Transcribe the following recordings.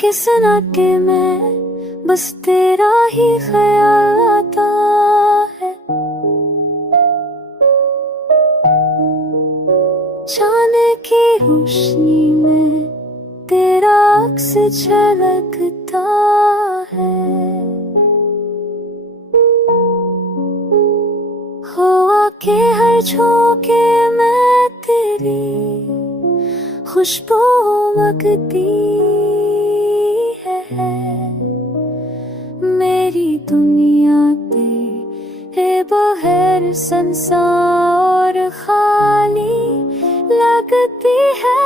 किस नाते में बस तेरा ही ख्याल आता है। चांद की रोशनी में तेरा अक्स झलकता है। हवा के हर झोंके में तेरी खुशबू महकती है। मेरी दुनिया तेरे बगैर संसार खाली लगती है।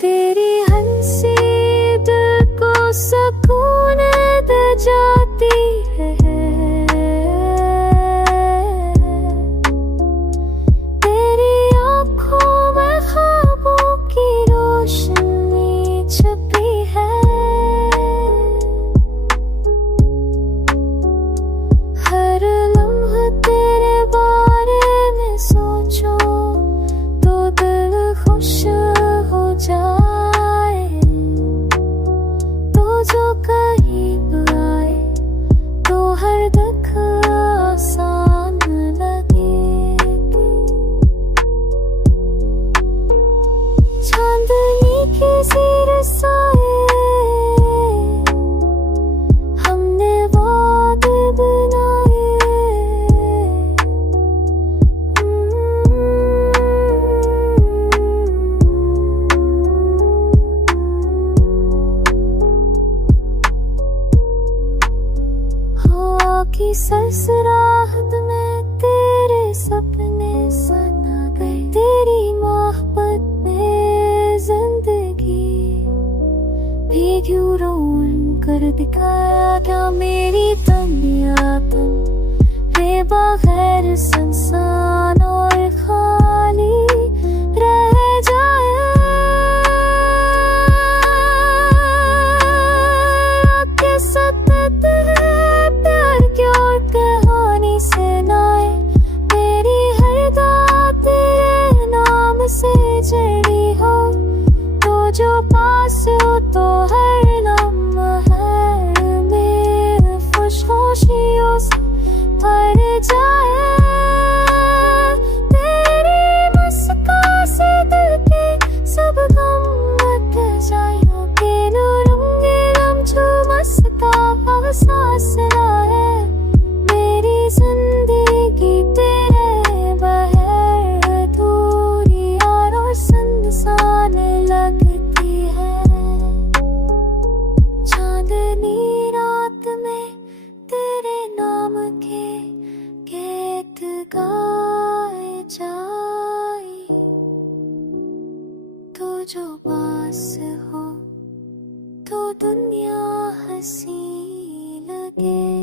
तेरी हंसी दिल को सुकून दे जाती है। तेरी आँखों में ख्वाबों की रोशनी छुपी है। हर लम्हा तेरे बारे में सोचो तो दिल खुश हो जाए। तो जो करीब आए तो हर दुख आसान लगे। चांदनी की सी साए हमने वादे बनाए। हवा की सरसराहट में तेरे सपने सना गए। तेरी मोहब्बत में जिंदगी भी क्यों रोन कर दिखाया। क्या मेरी दुनिया तुम रे बगैर संसान और खाली रह जाए। के सतत है प्यार की और कहानी सुनाए। तेरी हर बात तेरे नाम से जड़ी हो। तो जो पास हो तो हर लम्हा में खुशखुशियों से भर जाए। तेरी मुस्कान से दिल के सब गम मिट जाए। के नूरंगे गम जो मस्ता एहसास लाए। मेरी जिंदगी तेरे बगैर अधूरी और सुनसान लगती है। चांदनी रात में तेरे नाम के गीत गाए जाए। तो जो पास हो तो दुनिया हंसी लगे।